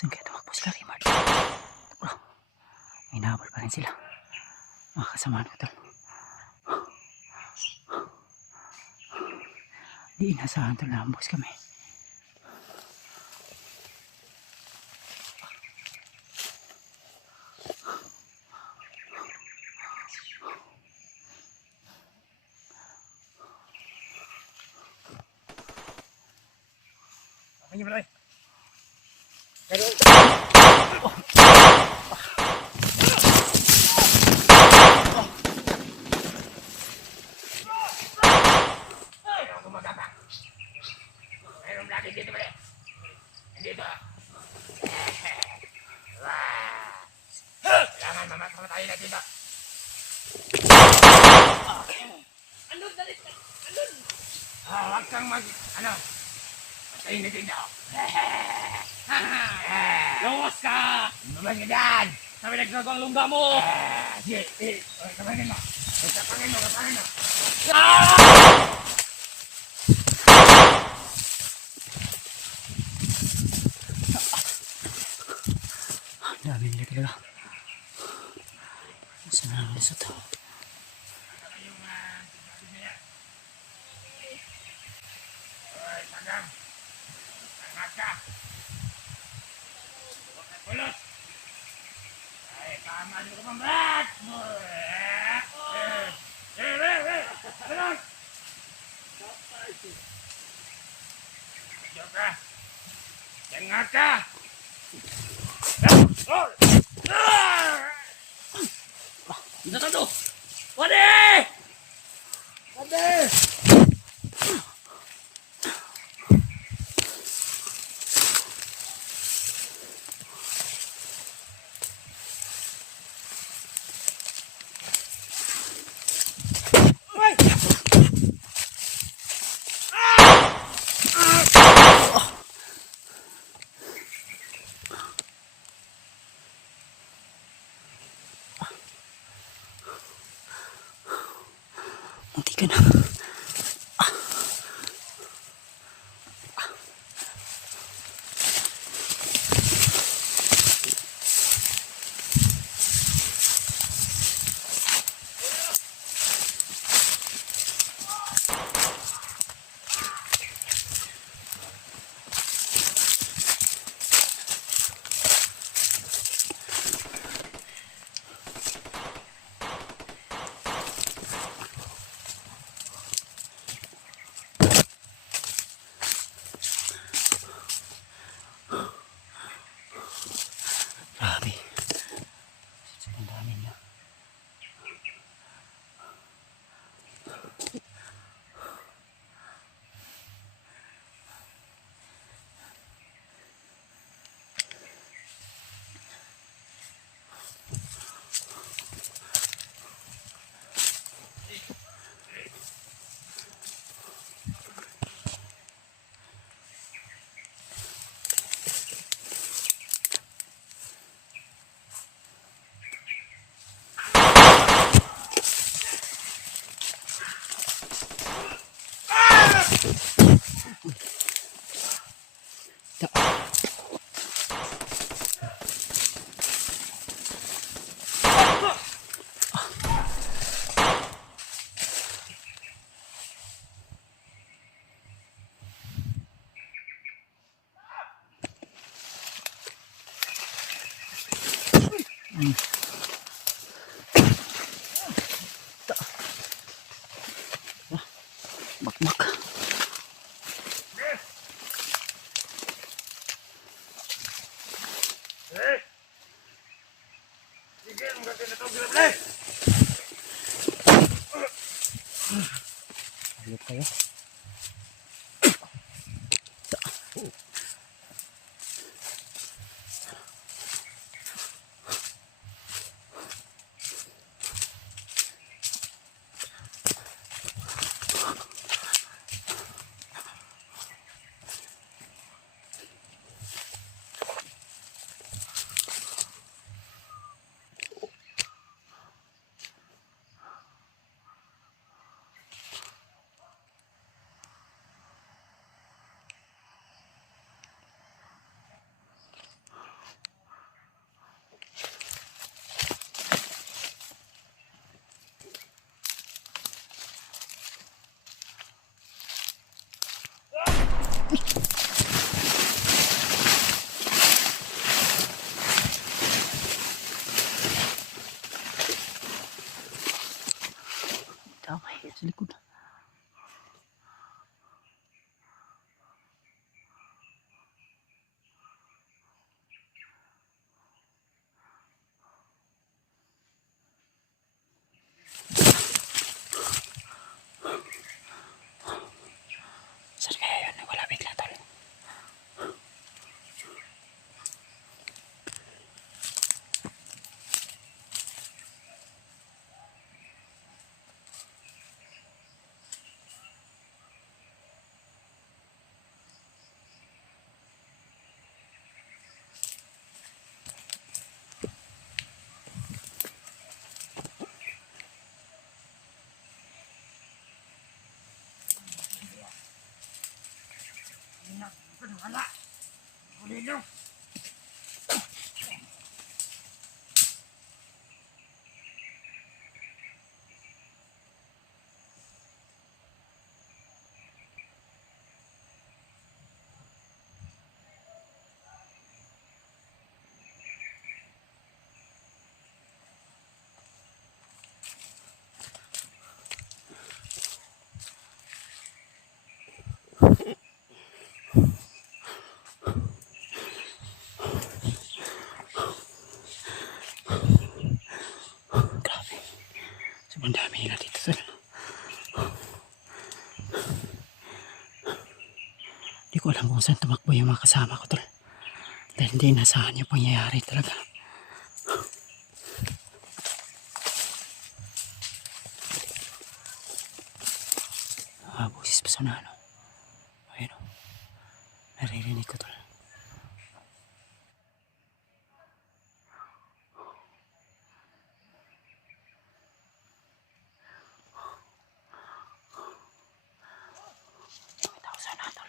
Saan kaya tumakbo sila, Raymart? Bro, may nahabol pa rin sila. Mga kasama ng tol. Di inasahan tol na ambush kami. Ini bro. Meron lagi dito bro. Dito. Wah. Kailangan mamatay na dito. Andun, dali. Andun. Huwag kang ano. Matay na dito. Lawas ka! Naman ka dyan! Sabi nagsago ang lungga mo! Sige, kapangin mo! Kapangin mo! Ang dami nila talaga. Saan na ang lisot? Sagang! Sangat ka! Pulos! Ay, tama dito ka pambrat! Pulos! Diyo ka! Sangat ka! Ano ka to? Wade! Wade! Munti ka na. Grabe. Ang dami niya. Bakbak. Sige, ang gagawin na ito, Bilal. Ayot kayo. Wala. Kulilo. Grabe. Sobrang dami nila dito, tol. Hindi ko alam kung saan tumakbo yung mga kasama ko, tol. Dahil hindi inasahan yung pangyayari talaga. Busis pa sa nano. Ayun o. Naririnig ko, tol. Nakita ko sana, tol.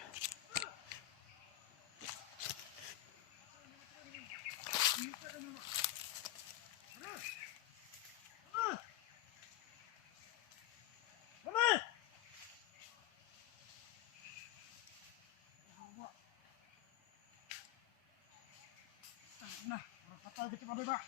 Nah, patay dito pa ba?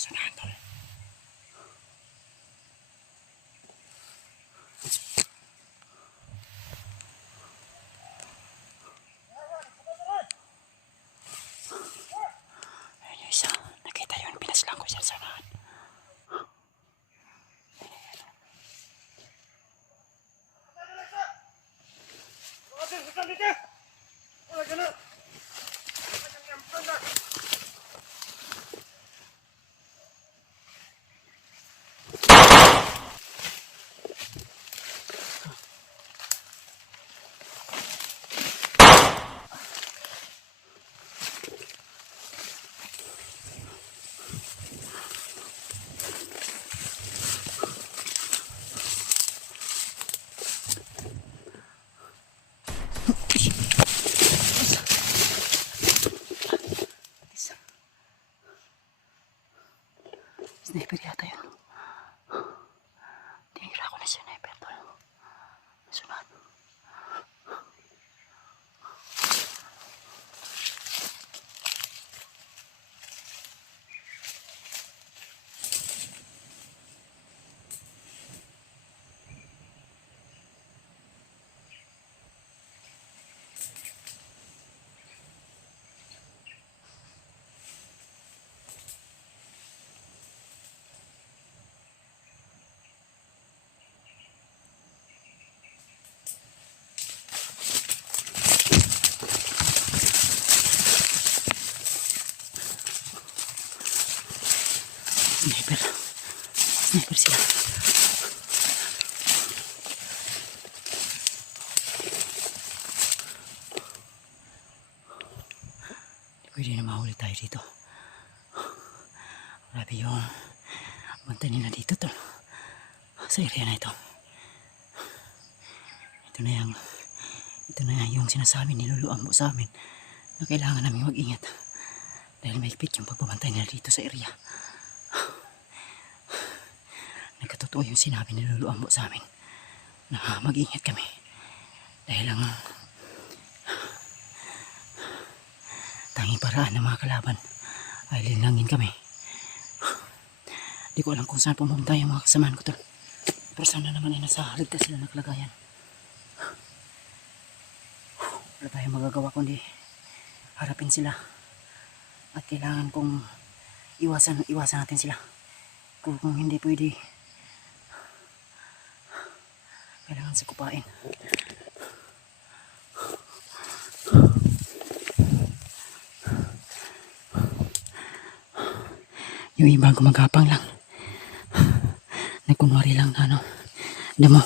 Sunahan, tol. Ayun yung isa. Nakita yun. Pinaslang ko siya sa sunahan. Sniper sila. Pwede na mahuli tayo dito. Grabe yung bantay nila dito tol. Sa area na ito. Ito na yung sinasabi niluluambo sa amin na kailangan namin mag-ingat dahil mahigpit yung pagbabantay nila dito sa area. Nagkatotoo yung sinabi niluluambo sa amin na mag-ingat kami dahil ang tanging paraan ng mga kalaban ay linangin kami. Di ko alam kung saan pumunta yung mga kasamahan ko tol. Pero sana naman ay nasa ligtas sila ng kalagayan. Wala tayong magagawa kundi harapin sila. At kailangan kong iwasan natin sila. Kung hindi pwede, kailangan sikupain. Yung iba gumagapang lang. Nagkunwari lang na damo.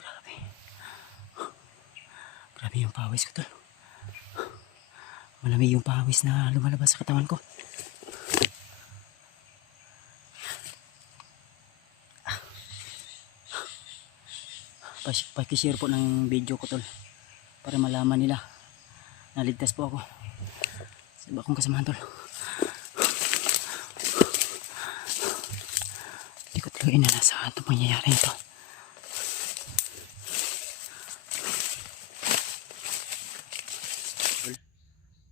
Grabe. Grabe yung pawis ko tol. Malamig yung pawis na lumalabas sa katawan ko. Pakishare po ng video ko tol para malaman nila naligtas po ako sa iba kong kasamahan tol. Hindi ko talaga inanasahan itong pangyayari ito.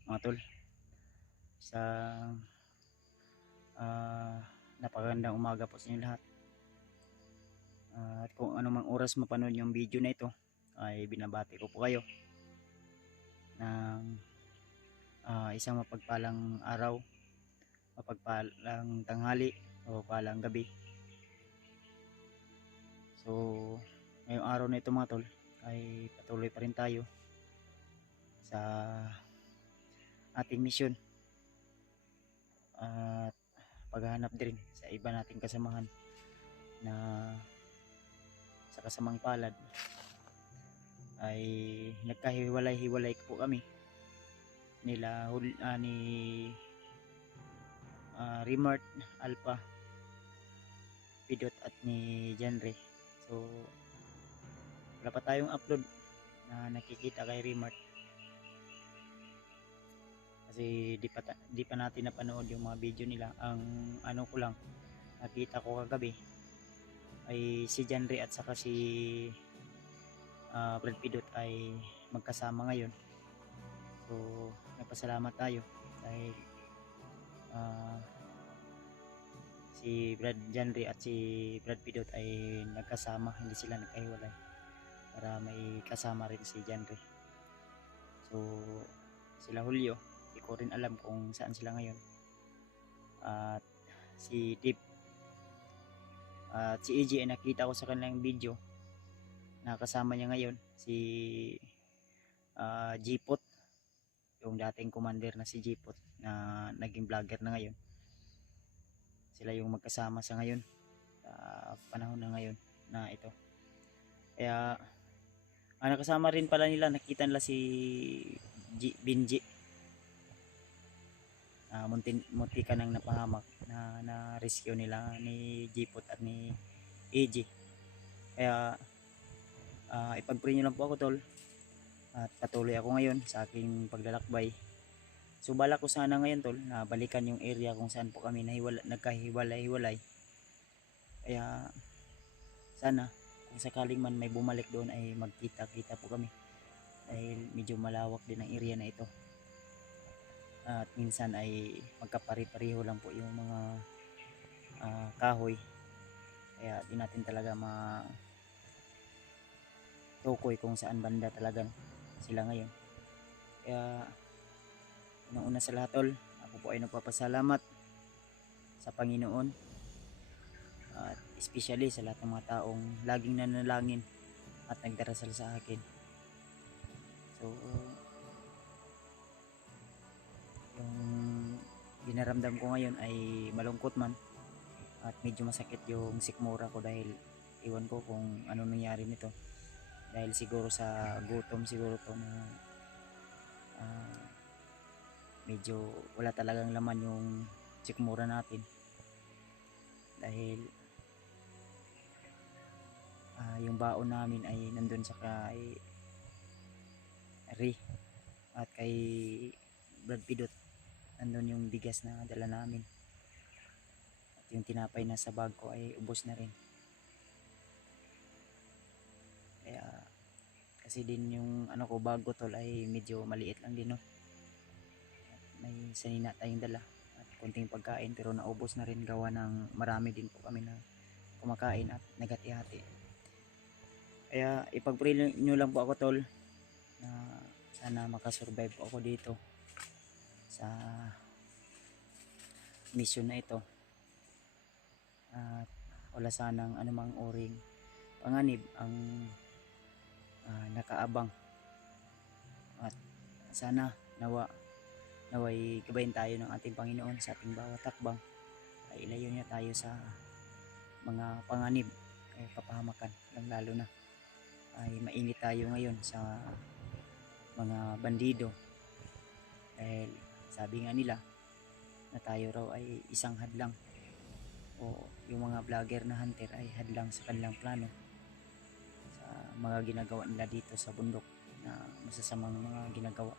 Mga tol, sa napakagandang umaga po sa inyo lahat. At kung anumang oras mapanood yung video na ito ay binabati ko po kayo ng isang mapagpalang araw, mapagpalang tanghali o palang gabi. So ngayong araw na ito mga tol ay patuloy pa rin tayo sa ating misyon at paghahanap din sa iba nating kasamahan na sa kasamang palad ay nagkahiwalay-hiwalay po kami nila ni Remart, Alpha, Pidot at ni Genre. So wala pa tayong upload na nakikita kay Remart kasi di pa natin napanood yung mga video nila. Ang ano ko lang nakita ko kagabi ay si Genre at saka si Brad Pidot ay magkasama ngayon. So nagpasalamat tayo dahil si Brad Genre at si Brad Pidot ay nagkasama, hindi sila nagkahiwalay para may kasama rin si Genre. So sila Julio, hindi ko rin alam kung saan sila ngayon. At si Deep at si AJ ay nakita ko sa kanilang video na kasama niya ngayon si Jipot, yung dating commander na si Jipot na naging vlogger na ngayon. Sila yung magkasama sa ngayon sa panahon na ngayon na ito. Kaya nakasama rin pala nila, nakita nila si Binji. Munti ka nang napahamak na rescue nila ni Jipot at ni AJ. Kaya ipag-pray nyo lang po ako tol at patuloy ako ngayon sa aking paglalakbay. So balak ko sana ngayon tol na balikan yung area kung saan po kami nagkahiwalay-hiwalay. Kaya sana kung sakaling man may bumalik doon ay magkita-kita po kami dahil medyo malawak din ang area na ito. at minsan ay magkapare-pareho lang po yung mga kahoy, kaya di natin talaga tukoy kung saan banda talaga sila ngayon. Kaya una sa lahat tol, ako po ay nagpapasalamat sa Panginoon at especially sa lahat ng mga taong laging nanalangin at nagdarasal sa akin. So yung dinaramdam ko ngayon ay malungkot man at medyo masakit yung sikmura ko dahil iwan ko kung ano nangyari nito, dahil siguro sa gutom siguro to na medyo wala talagang laman yung sikmura natin, dahil yung baon namin ay nandun sa kay Ri at kay Brad Pidot, nandun yung bigas na dala namin at yung tinapay na sa bag ko ay ubos na rin. Kaya kasi din yung ano ko bago tol ay medyo maliit lang din, no? At may sanina tayong dala at konting pagkain pero naubos na rin gawa ng marami din po kami na kumakain at nagati-hati. Kaya ipag-pray nyo lang po ako tol na sana makasurvive po ako dito sa mission na ito at wala sanang anumang uring panganib ang nakaabang, at sana naway gabayin tayo ng ating Panginoon sa ating bawat takbang, ay ilayo niya tayo sa mga panganib ay kapahamakan, lalo na ay mainit tayo ngayon sa mga bandido, dahil sabi nga nila na tayo raw ay isang hadlang, o yung mga vlogger na hunter ay hadlang sa kanilang plano sa mga ginagawa nila dito sa bundok na masasamang mga ginagawa,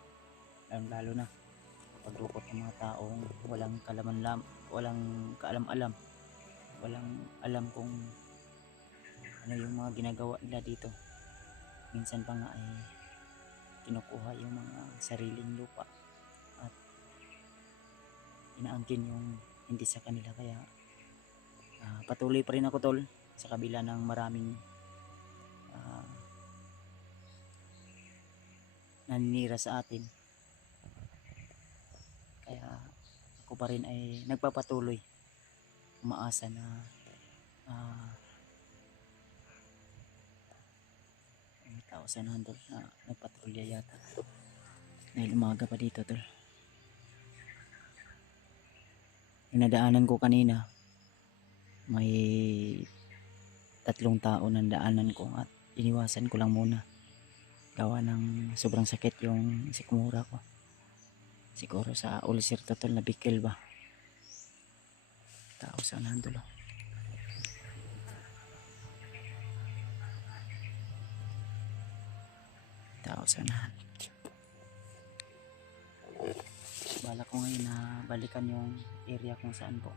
lalo na paglukot ng mga taong walang kaalam-alam, walang alam kung ano yung mga ginagawa nila dito. Minsan pa nga ay kinukuha yung mga sariling lupa at inaangkin yung hindi sa kanila. Kaya patuloy pa rin ako tol sa kabila ng maraming naninira sa atin. Kaya ako pa rin ay nagpapatuloy, umaasa na may tao sa nandun na nagpatrolya yata dahil umaga pa dito tol. Yung nadaanan ko kanina, may 3 tao ng daanan ko at iniwasan ko lang muna gawa ng sobrang sakit yung sikmura ko, siguro sa ulcer to tol, na bikil ba, tao sa nandun tao sa nahan. Bala ko ngayon na balikan yung area kung saan po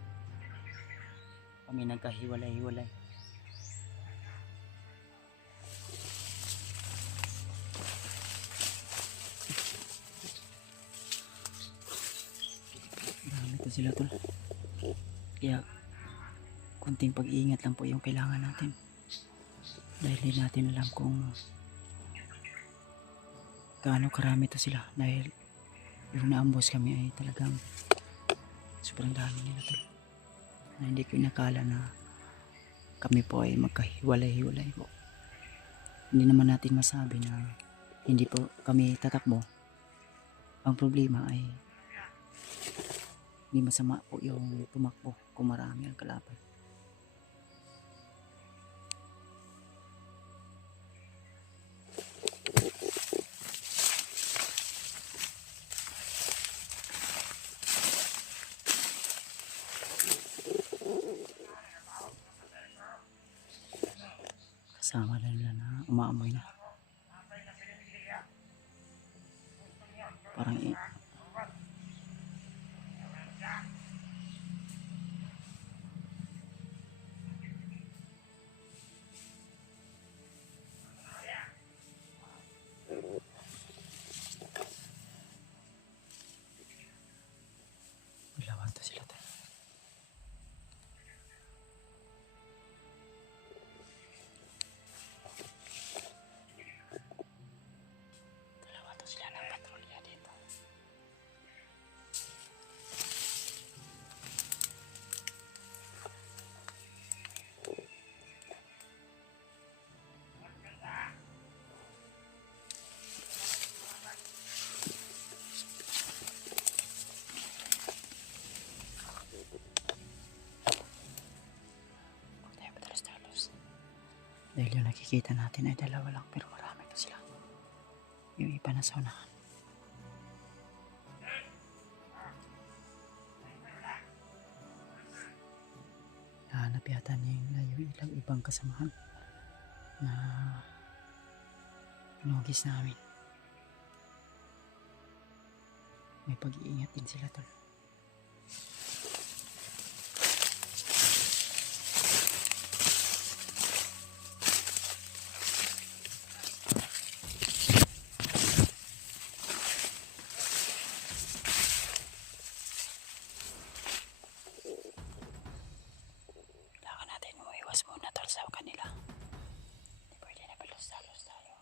kami nagkahiwalay-hiwalay. Marami to sila tol, kaya kunting pag-iingat lang po yung kailangan natin, dahil hindi natin alam kung gaano karami to sila, dahil yung naambos kami ay talagang sobrang dami nila tol, na hindi ko inakala na kami po ay magkahiwalay-hiwalay po. Hindi naman natin masabi na hindi po kami tatakbo. Ang problema ay hindi masama po yung tumakbo kung marami ang kalaban. Kasama na nila na umaamoy na. Parang nakikita natin ay dalawa lang pero marami pa sila. Yung iba na sa unahan. Hanap yata nila yung ilang ibang kasamahan na pinugis namin. May pag-iingat din sila tol. Kailangan natin umiwas muna tol sa kanila. Hindi pwede na palos-talos tayo.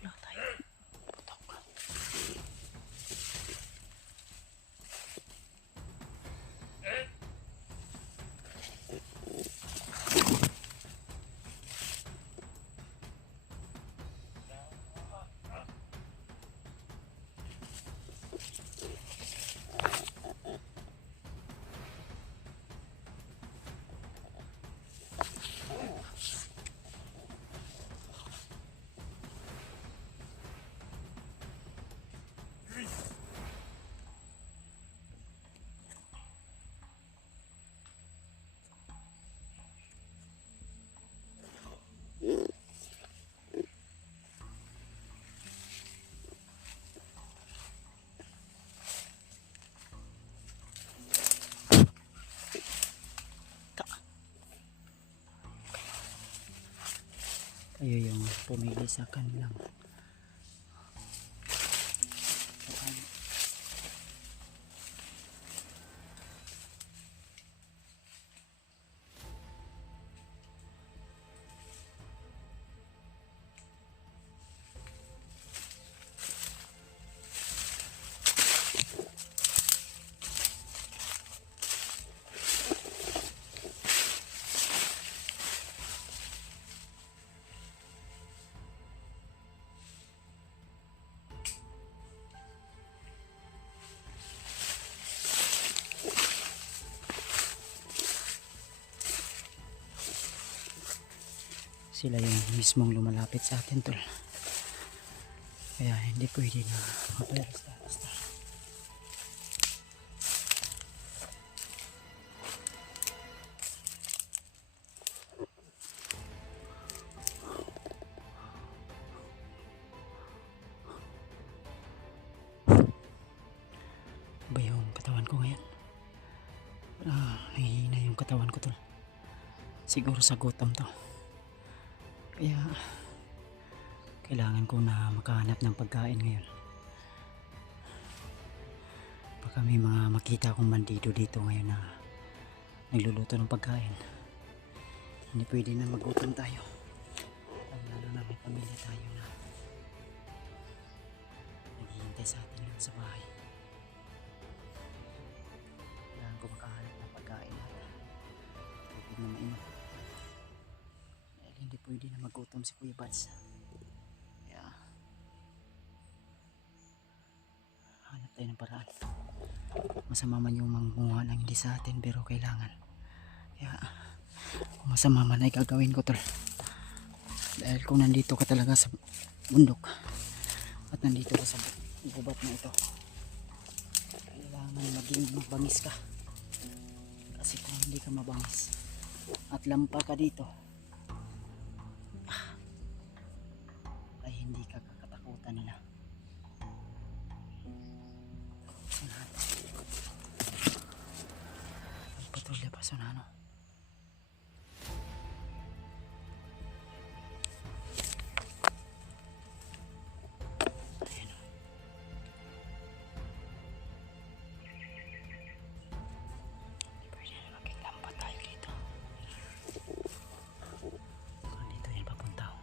Wala tayo. Putok. Kayo yung pumili sa kanilang sila yung mismong lumalapit sa atin tol. Kaya hindi pwede na mapalas-talas tayo. Ba yung katawan ko ngayon? Nahihina yung katawan ko tol. Siguro sa gutom to. Kaya kailangan ko na makahanap ng pagkain ngayon. Baka may mga makita akong bandido dito ngayon na nagluluto ng pagkain. Hindi pwede na magutom tayo. Lalo na may pamilya tayo na naghihintay sa atin lang sa bahay. Kailangan ko makahanap ng pagkain at tubig na mainom. Hindi pwede na magutom si Kuya Bads. Kaya hanap tayo ng paraan. Masama man yung mangunguha ng hindi sa atin pero kailangan. Kaya kung masama man ay gagawin ko tol. Dahil kung nandito ka talaga sa bundok at nandito ka sa gubat na ito, kailangan maging mabangis ka. Kasi kung hindi ka mabangis at lampa ka dito, ay hindi ka kakatakutan nila. Sunano. Pagpatulya pa sunano. Ayan o. Pwede na maging lampa tayo dito. Dito yan papunta o.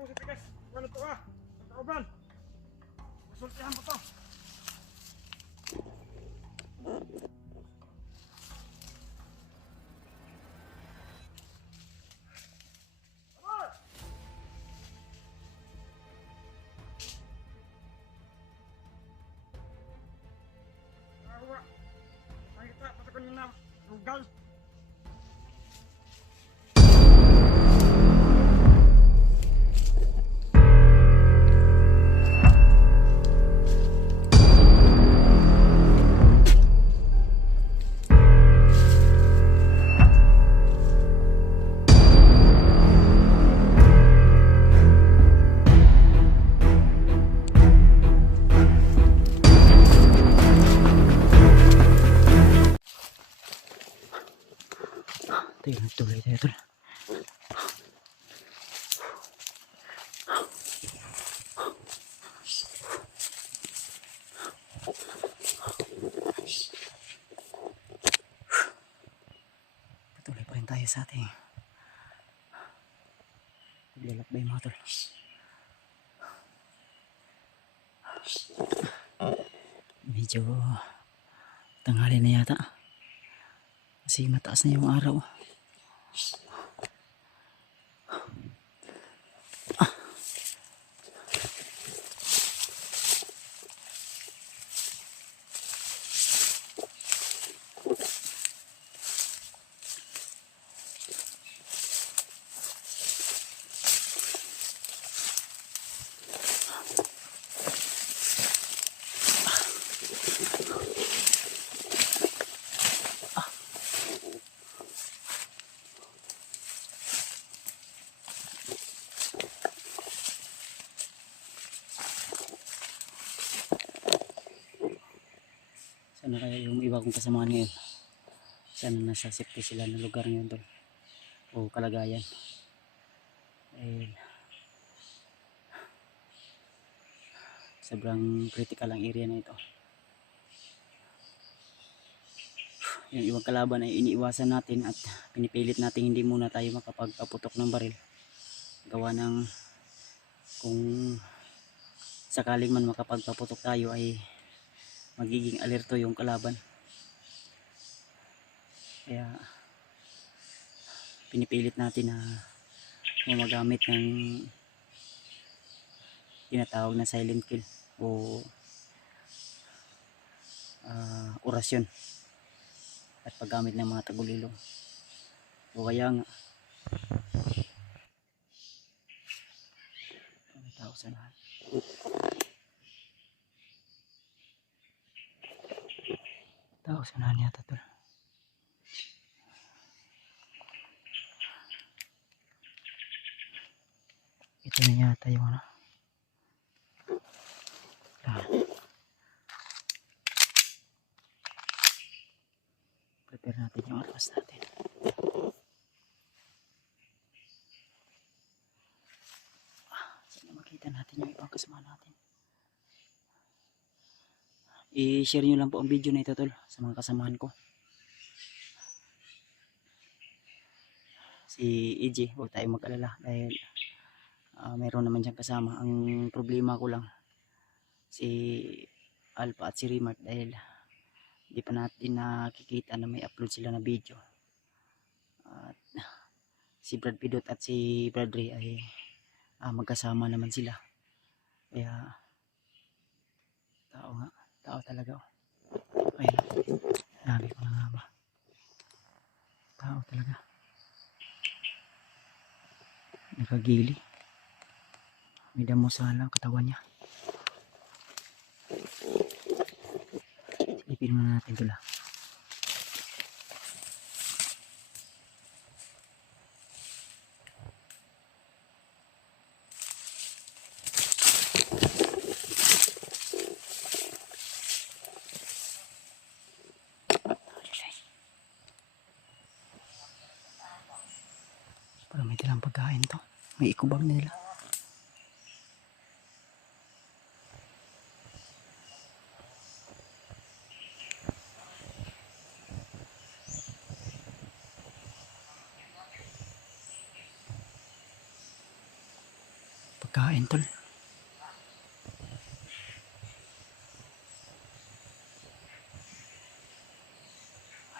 mo sa tigas. Wala to ah. Sa kauban. Masultihan mo to. Awa. Ang kita, patakon yun na. Lugal. Tuloy tayo tol. Patuloy pa rin tayo sa ating paglalakbay mga tol. Medyo tanghali na yata kasi mataas na yung araw. Sana kaya yung iba kong kasama ngayon, sana nasa safety sila ng lugar ngayon tol o kalagayan. Dahil sobrang critical ang area na ito. Yung ibang kalaban ay iniiwasan natin at pinipilit natin hindi muna tayo makapagpaputok ng baril, gawa ng kung sakaling man makapagpaputok tayo ay magiging alerto yung kalaban. Kaya pinipilit natin na gumagamit ng tinatawag na silent kill o orasyon at paggamit ng mga tagulilong. O kaya nga may tao sa lahat. Tao sa lahat yata tol. Ito na yata yung ano. Prepare natin yung armas natin. Sana makita natin yung ibang kasama natin. I-share nyo lang po ang video na ito tol sa mga kasamahan ko. Si EJ, huwag tayong mag-alala dahil mayroon naman siyang kasama. Ang problema ko lang si Alpha at si Rimart dahil hindi pa natin nakikita na may upload sila na video. At si Brad Pidot at si Brad Ray ay magkasama naman sila. Kaya tao nga, tao talaga. Ay, sabi ko na nga ba, tao talaga. Nakagili, may damo sa katawan niya. Silipin muna natin ito lang. Parang may dalang pagkain to. May ikubang nila. pagkain tol.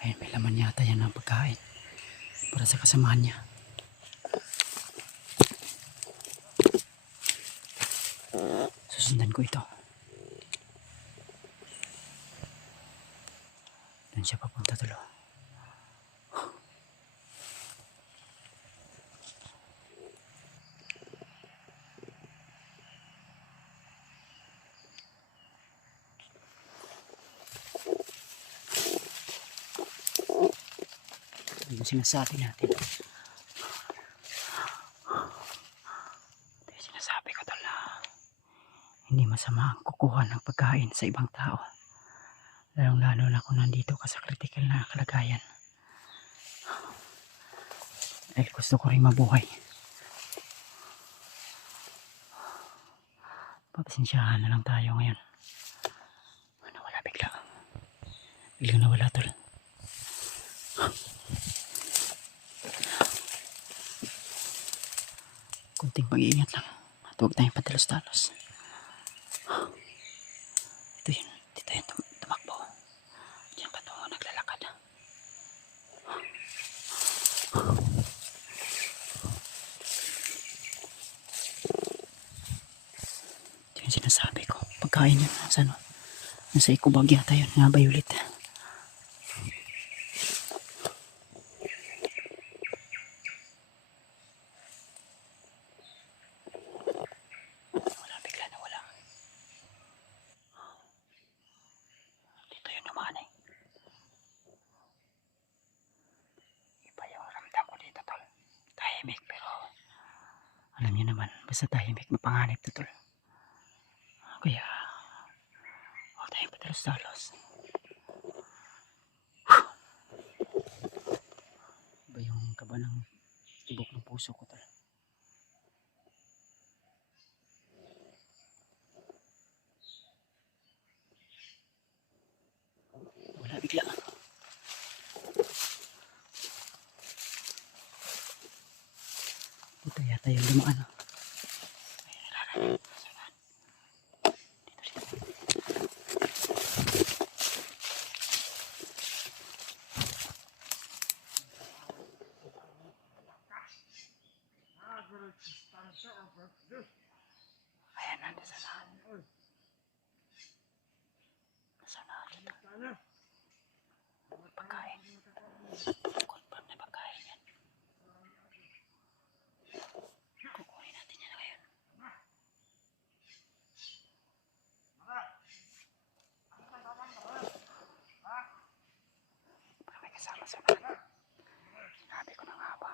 Ayun, may laman yata yan ng pagkain para sa kasamahan niya. Susundan ko ito. Doon siya papunta tulo. Ano yung sinasabi natin? Ito yung sinasabi ko tol na hindi masama ang kukuha ng pagkain sa ibang tao. Lalong lalo na kung nandito ka sa critical na kalagayan. Dahil gusto ko rin mabuhay. Papasensyahan na lang tayo ngayon. Nawala bigla. Biglang nawala tol. Kunting pag-iingat lang. At huwag tayong padalos-dalos. Ito yun. Dito yun tumakbo. Diyan pa ito naglalakad. Ito yung sinasabi ko. Pagkain yun. Saan? Nasa Ikubag yata yun. Nga ba ulit? Wala, bigla na wala. Dito yun namanay. Iba yung ramdam ko dito tol. Tahimik pero alam niyo naman, basta tahimik mapanganib to tol. Kaya huwag tayong padalos-dalos. Iba yung kaba ng tibok ng puso ko tol. Wala bigla. Dito yata yung dumaan. Ayan, nandun sana. Sana dito. Pagkain. Confirm na pagkain yan. Kukunin natin yan ngayon. Para may kasama sa mga. Sinabi ko na nga ba.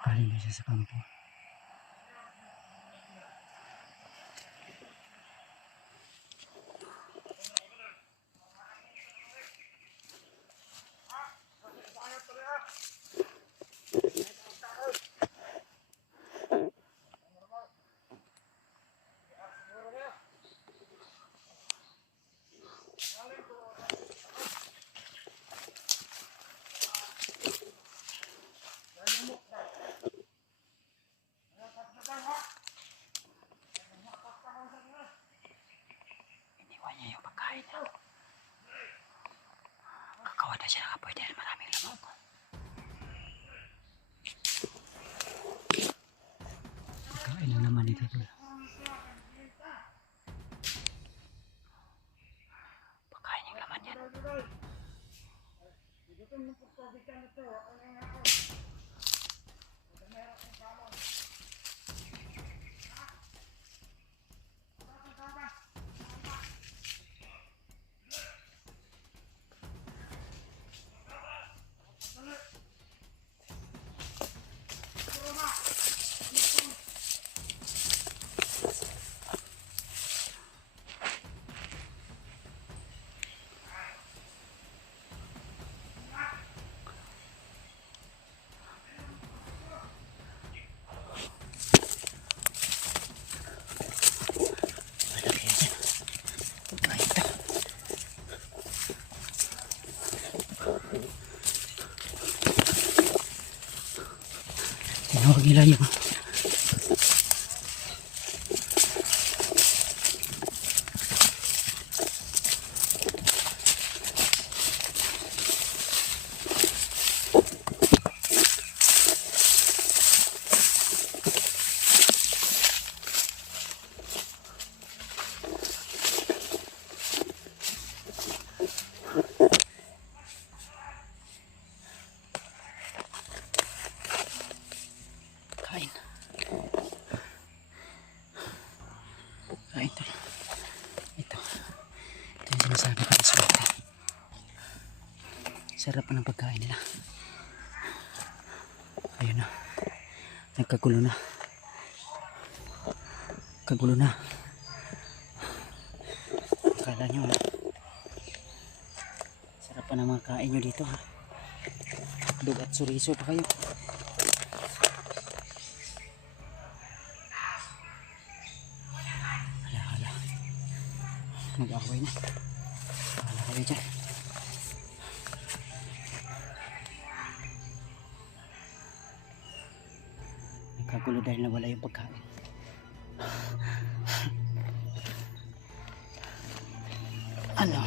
Galing na siya sa kampo. Iniwan niya yung pagkain niya. Kakawa na siya ng apoy dahil maraming lamok. Pagkain lang naman ito tol. Pagkain yung laman yan. tinawag nila yung kain. Kain to. Ito. Ito yung sinasabi ko sa mga. Sarap pa ng pagkain nila. Ayun na. Nagkagulo na. Kagulo na. Akala nyo sarap pa ng mga kain nyo dito ha. Dug at suriso pa kayo. Hala. Nag-away na. Hala kayo dyan. Nagkagulo dahil nawala yung pagkain. Ano?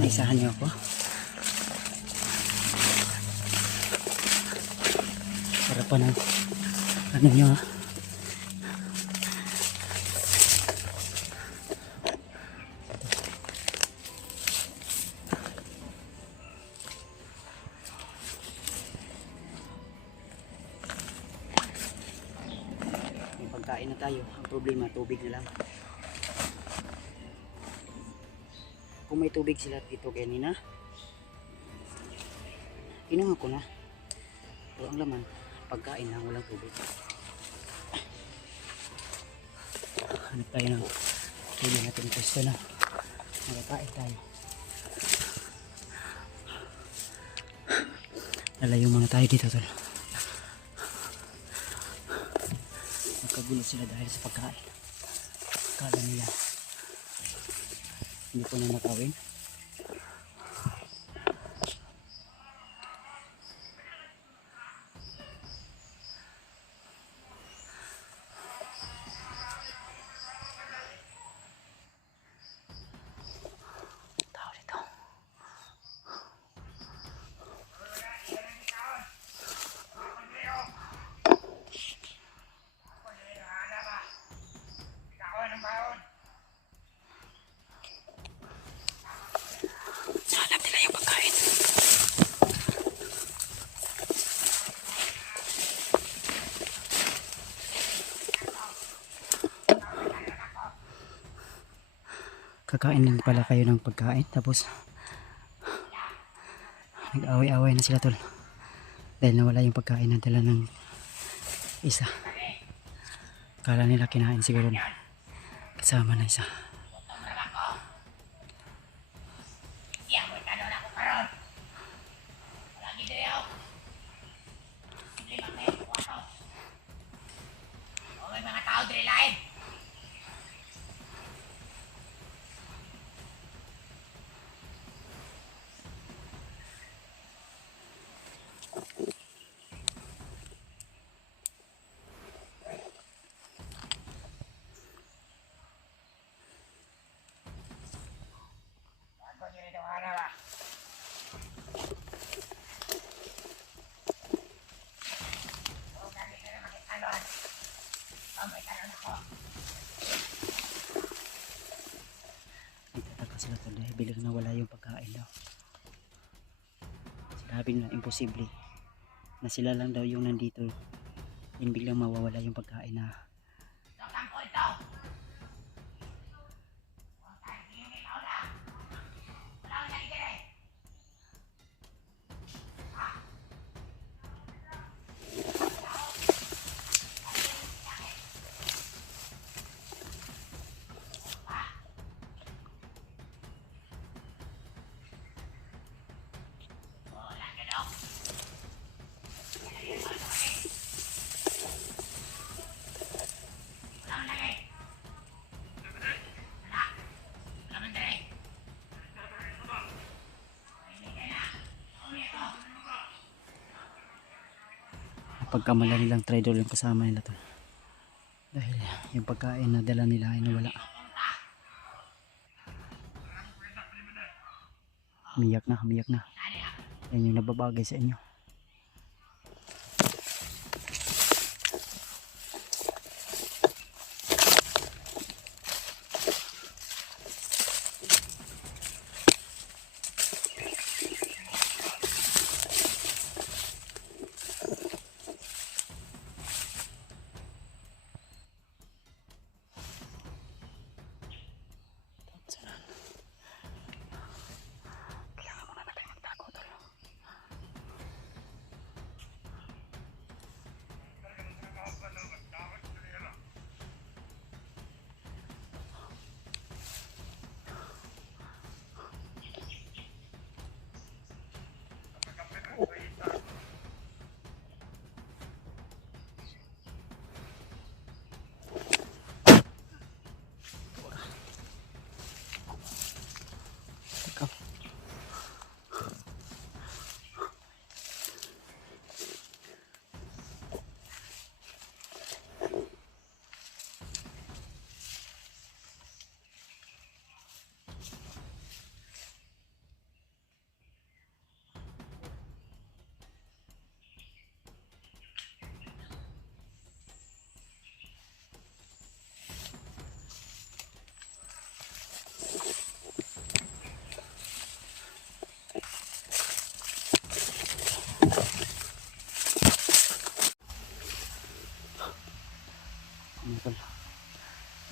Naisahan niyo ako? Sarap pa ng ano nyo ha? May pagkain na tayo. Ang problema, tubig na lang. Kung may tubig sila dito kanina, inuha ko na. Pero ang laman, pagkain lang, walang tubig. Hanap tayo ng tubig natin ito na magkakain tayo. Lalayo mga tayo dito tol. Nagkagulo sila dahil sa pagkain. Akala nila hindi ko na nakawin. Tao dito. Hanap nila yung pagkain. Kakain lang pala kayo ng pagkain tapos nag-away-away na sila tol dahil nawala yung pagkain na dala ng isa. Kala nila kinain siguro kasama na isa. Mga tao diri lain. Ako diri daw ana ba. Nagtataka sila tol dahil bilang nawala yung pagkain daw. Sinabi nila imposible na sila lang daw yung nandito yung biglang mawawala yung pagkain na pagkamala nilang trader yung kasama nila tol. Dahil yung pagkain na dala nila ay nawala. Umiyak na, umiyak na. Yan yung nababagay sa inyo.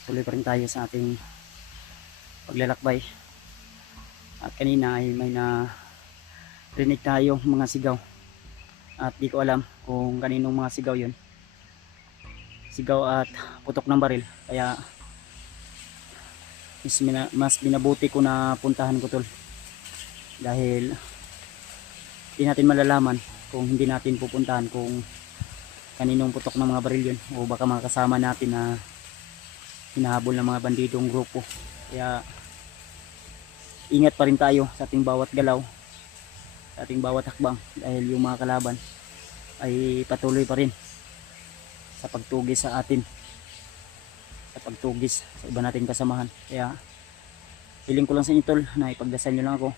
Tuloy pa rin tayo sa ating paglalakbay. At kanina ay may rinig tayo mga sigaw. At di ko alam kung kaninong mga sigaw yun. Sigaw at putok ng baril. Kaya mas binabuti ko na puntahan ko tol. Dahil di natin malalaman kung hindi natin pupuntahan kung kaninong putok ng mga baril yun. O baka mga kasama natin na hinahabol ng mga bandidong grupo. Kaya ingat pa rin tayo sa ating bawat galaw, sa ating bawat hakbang, dahil yung mga kalaban ay patuloy pa rin sa pagtugis sa atin, sa pagtugis sa iba nating kasamahan. Kaya hiling ko lang sa inyo tol na ipagdasal nyo lang ako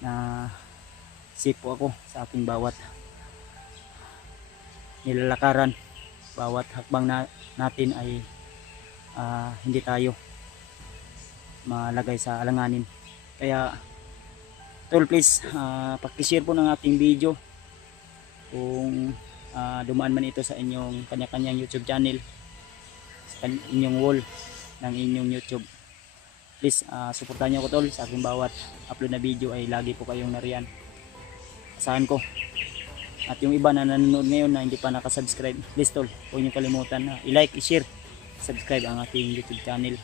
na safe po ako sa ating bawat nilalakaran, bawat hakbang natin ay hindi tayo malagay sa alanganin. Kaya tol please paki-share po ng ating video kung dumaan man ito sa inyong kanya-kanyang YouTube channel, sa inyong wall ng inyong YouTube. Please suportahan nyo ko tol sa aking bawat upload na video, ay lagi po kayong nariyan. Asahan ko. At yung iba na nanonood ngayon na hindi pa nakasubscribe, please tol, huwag nyo kalimutan na i-like, i-share, subscribe ang ating YouTube channel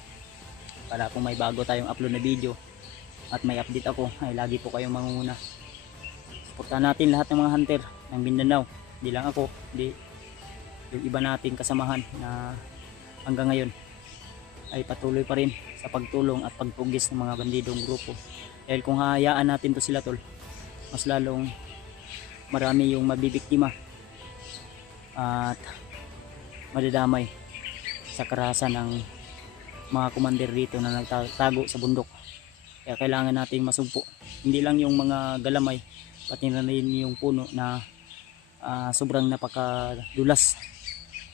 para kung may bago tayong upload na video at may update ako ay lagi po kayong mangunguna. Suportahan natin lahat ng mga hunter ng Mindanao, hindi lang ako, hindi yung iba nating kasamahan na hanggang ngayon ay patuloy pa rin sa pagtulong at pagtugis ng mga bandidong grupo. Dahil kung hayaan natin to sila tol, mas lalong marami yung mabibiktima at madadamay sa karahasan ng mga commander dito na nagtago sa bundok. Kaya kailangan nating masugpo, hindi lang yung mga galamay, pati na rin yung puno na sobrang napakadulas,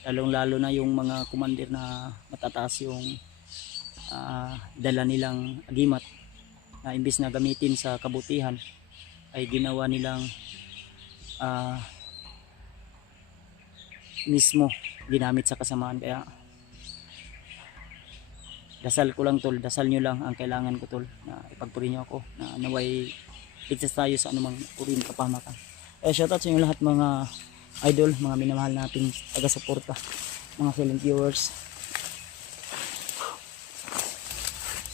lalong lalo na yung mga commander na matataas yung dala nilang agimat, na imbis na gamitin sa kabutihan ay ginawa nilang mismo ginamit sa kasamaan. Kaya dasal ko lang tol, dasal nyo lang ang kailangan ko tol, na ipagpuri nyo ako na naway ligtas tayo sa anumang uri ng kapahamakan. Shoutout sa inyo lahat mga idol, mga minamahal nating taga-suporta, mga silent viewers.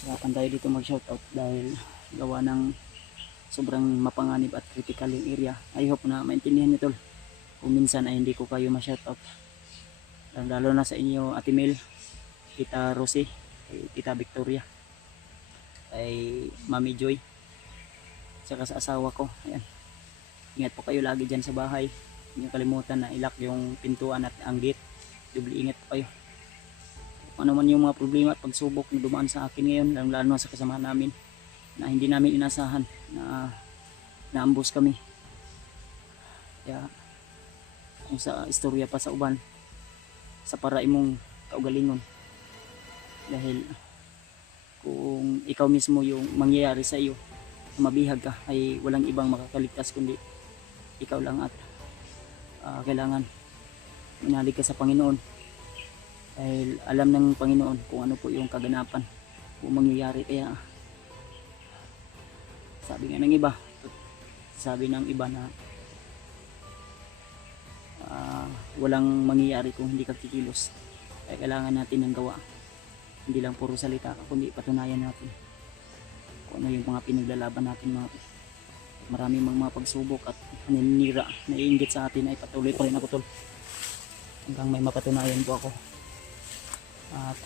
Sarapan tayo dito mag-shoutout dahil gawa ng sobrang mapanganib at critical yung area. I hope na maintindihan nyo tol kung minsan ay hindi ko kayo ma-shoutout, lalo na sa inyo Ate Mel, Tita Rosie, Tita Victoria, ay Mami Joy, saka sa asawa ko. Ayan, ingat po kayo lagi dyan sa bahay, Huwag niyo kalimutan na ilak yung pintuan at ang gate. Double ingat po kayo. Kung ano man yung mga problema at pagsubok na dumaan sa akin ngayon, lalo na sa kasama namin na hindi namin inasahan na naambos kami. Kaya kung sa istorya pa sa uban, sa para imong kaugalingon, dahil kung ikaw mismo yung mangyayari sa iyo, mabihag ka, ay walang ibang makakaligtas kundi ikaw lang. At kailangan manalig ka sa Panginoon, dahil alam ng Panginoon kung ano po yung kaganapan kung mangyayari. Kaya sabi ng iba na walang mangyayari kung hindi ka kikilos. Kaya kailangan natin ng gawa, hindi lang puro salita kundi patunayan natin kung ano yung mga pinaglalaban natin. Maraming mga pagsubok at naninira, naiinggit sa atin, ay patuloy pa rin ako tol hanggang may mapatunayan po ako. At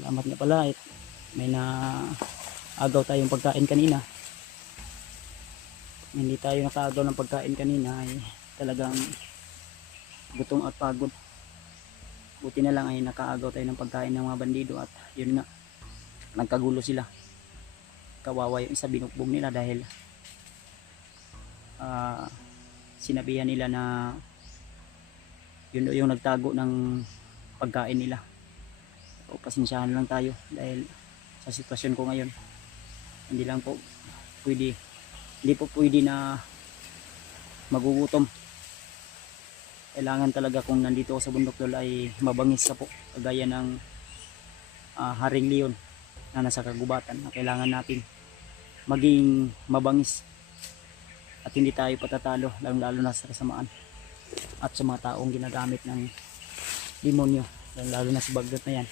salamat nga pala, may naagaw tayong pagkain kanina. Hindi tayo nakaagaw ng pagkain kanina ay talagang gutom at pagod. Buti na lang ay nakaagaw tayo ng pagkain ng mga bandido, at yun nga, nagkagulo sila. Kawawa yung isa, binukbong nila dahil sinabihan nila na yun yung nagtago ng pagkain nila. So, pasensyahan lang tayo dahil sa sitwasyon ko ngayon, hindi po pwede na magugutom. Kailangan talaga kung nandito ako sa bundok tol ay mabangis ka po, kagaya ng Haring Leon na nasa kagubatan, na kailangan natin maging mabangis at hindi tayo patatalo, lalo na sa kasamaan at sa mga taong ginagamit ng demonyo, lalo na sa bagyot na yan.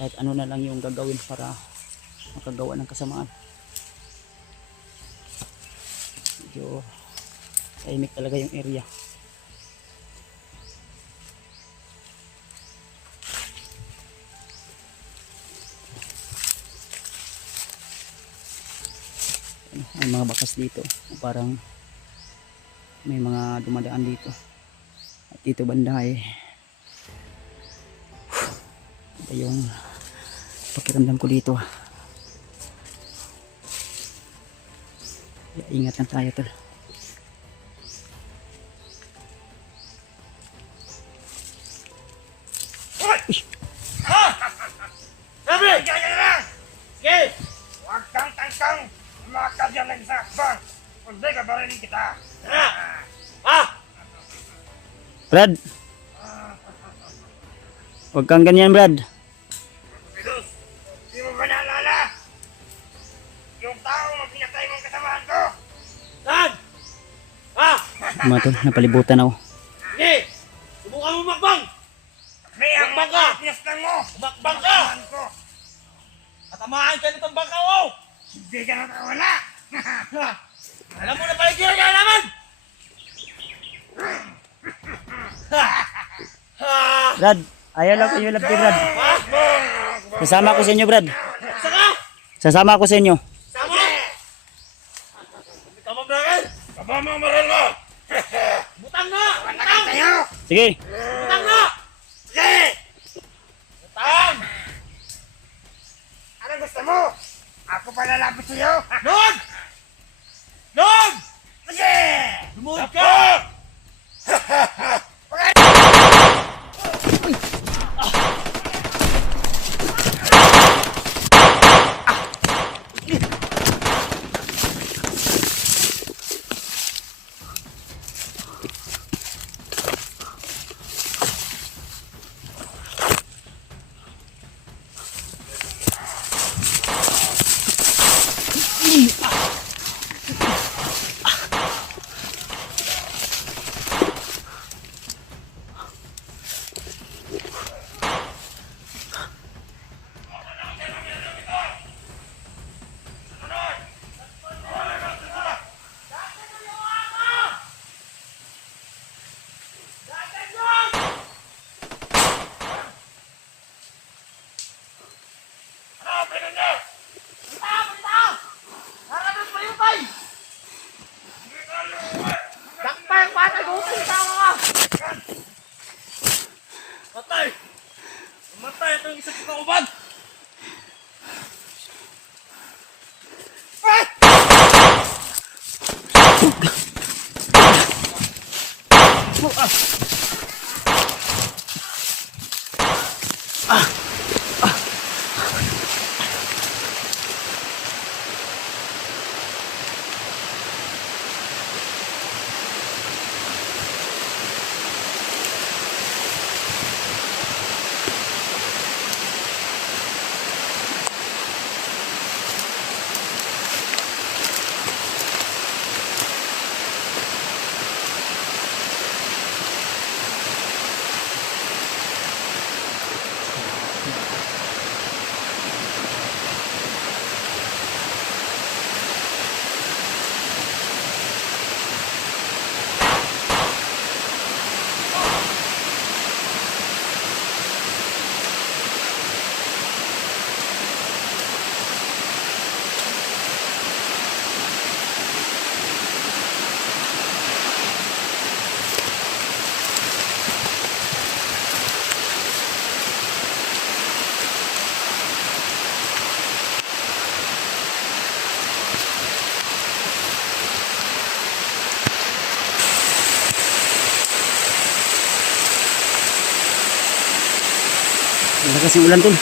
Kahit ano na lang yung gagawin para makagawa ng kasamaan. Medyo tahimik talaga yung area. May mga bakas dito, parang may mga dumadaan dito. At dito banda ay ito yung pakiramdam ko dito. Kaya ingat lang tayo tol. Huwag kang tangkang! Makakadyan lang sa akbang! Kundi ka barilin kita! Brad, huwag kang ganyan Brad. Pilus, di mo ba naalala? Yung tao na pinatay mong kasamahan ko? Saan? Mga tol, napalibutan ako. Sige! Subukan mo makbang! May ang mga piyastan mo! Makbang ka! Katamaan ka nitong bangka mo! Hindi ka nakawala! Alam mo na paligiran ka naman! Brad, ayaw lang kayo love Brad. Sasama ako sa inyo Brad. Saka! Sasama ako sa inyo. Sama! Tama ba rin? Tama mo ang maral mo! Butang na! Butang! Sige. Butang na! Sige! Butang! Anong gusto mo? Ako pa lalapit sa'yo? Lord! Lord! Sige! Lumuhod ka! ng isang kauban! Ah! Wala kasi ulan tol.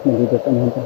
Naligot ang hanta.